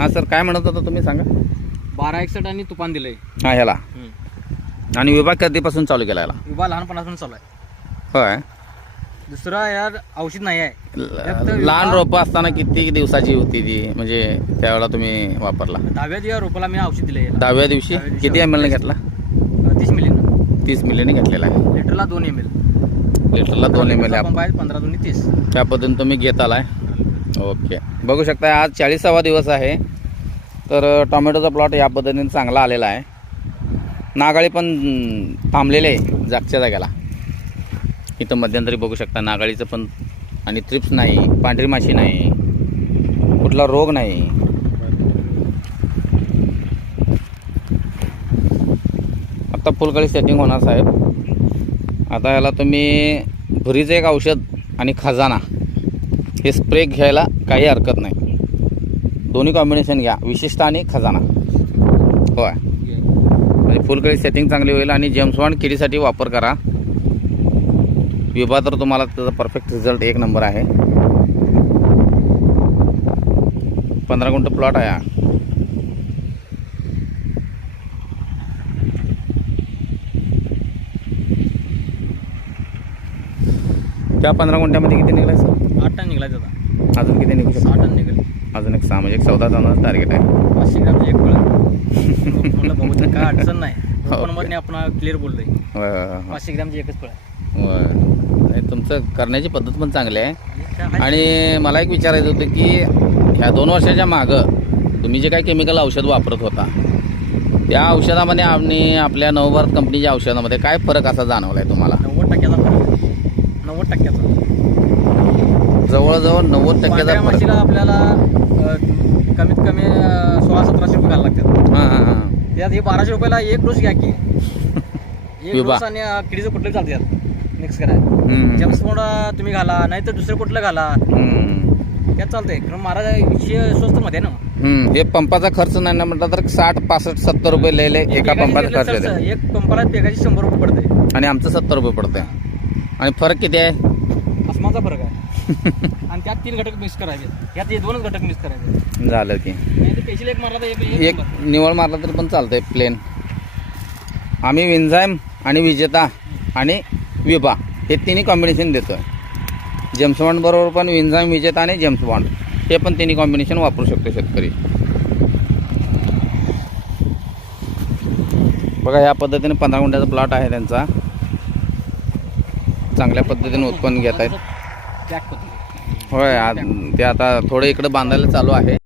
हां सर, काय म्हणत होता तुम्ही सांगा. 1261 आणि तुफान दिलंय. हां ह्याला. आणि विभाग कधीपासून चालू केला याला? विभाग लहानपणापासून चालू आहे. होय. दुसरा यार औषध नाही आहे. लहान रोपं असताना किती दिवसाची होती ती, म्हणजे त्यावेळेला तुम्ही वापरला? 10व्या रोपाला मी औषध दिलंय. 10व्या दिवशी किती ml ने घेतला? 30 मिली. 30 मिलीने घेतलेला आहे. लिटरला 2 ml. लिटरला 2 ml. 15 2 30. त्या पद्धतीने तुम्ही घेत आलाय. ओके, बघू शकता आज 40वा दिवस आहे. तर टोमॅटोचा प्लॉट या पद्धतीने चांगला आलेला आहे. नागाळी पण थांबलेले आहे जागच्या जाग्याला. इथं मध्यंतरी बघू शकता नागाळीचं पण, आणि ट्रिप्स नाही, पांढरी माशी नाही, कुठला रोग नाही. आता फुलकळी सेटिंग होणार साहेब. आता याला तुम्ही भुरीचं एक औषध आणि खजाना हे स्प्रे घ्यायला काही हरकत नाही. दोन्ही कॉम्बिनेशन घ्या, विशिष्ट आणि खजाना. होय, म्हणजे फुलकळी सेटिंग चांगली होईल. आणि जेम्स बॉन्ड किडीसाठी वापर करा. विभा तर तुम्हाला त्याचा परफेक्ट रिझल्ट 1 नंबर आहे. 15 गुंठ प्लॉट आहे हा. त्या 15 गुंठ्यामध्ये किती निघाला सर? 8 टन निघायचा होता. अजून किती निघू शकतो? 6 टन निघाले. अजून एक 6 म्हणजे 14 टनाचं टार्गेट आहे. 500 ग्रॅमचं एक फळ. मला बघून काय अडचण नाही. ओपनमध्ये आपण क्लिअर बोलतोय. 500 ग्रॅमची एकच फळ आहे. तुमचं करण्याची पद्धत पण चांगली आहे. आणि मला एक विचारायचं होतं की ह्या 2 वर्षाच्या मागं तुम्ही जे काही केमिकल औषध वापरत होता, त्या औषधामध्ये आणि आपल्या नवभारत कंपनीच्या औषधामध्ये काय फरक असा जाणवला आहे तुम्हाला? 90% फरक आहे. 90%. जवळजवळ 90% माशीला आपल्याला कमीत कमी 1600-1700 रुपये घालायला लागतात. हां. त्यात हे 1200 रुपयाला एक डोस घ्या की. एक विभा. डोस आणि किडीचं कुठलं चालते यात मिक्स करायला. जेम्स बॉन्ड तुम्ही घाला, नाही तर दुसरं कुठलं घाला, त्यात चालतंय. कारण महाराज विषय स्वस्त मध्ये ना. हे पंपाचा खर्च नाही ना म्हटलं तर 60, 65, 70 रुपये लिहिले एका पंपाचा खर्च येतो. एक पंपाला पेगाची 100 रुपये पडते. आणि आमचं 70 रुपये पडतंय. आणि फरक किती आहे? आसमानचा फरक आहे. आणि त्यात 3 घटक मिक्स करायचे. यात 2च घटक मिक्स करायचे. झालं की नाही तर पेशील एक मारला तर एक निवळ मारला तरी पण चालतंय प्लेन. आम्ही विन्झाईम आणि विजेता आणि विभा हे तिन्ही कॉम्बिनेशन देतो. जेम्स बॉन्ड बरोबर पण विन्झाईम, विजेता आणि जेम्स बॉन्ड हे पण तिन्ही कॉम्बिनेशन वापरू शकतो शेतकरी. बघा ह्या पद्धतीने 15 गुंठ्याचा प्लॉट आहे त्यांचा. चांगल्या पद्धतीने उत्पन्न घेत आहेत. होय, ते आता थोडं इकडे बांधायला चालू आहे.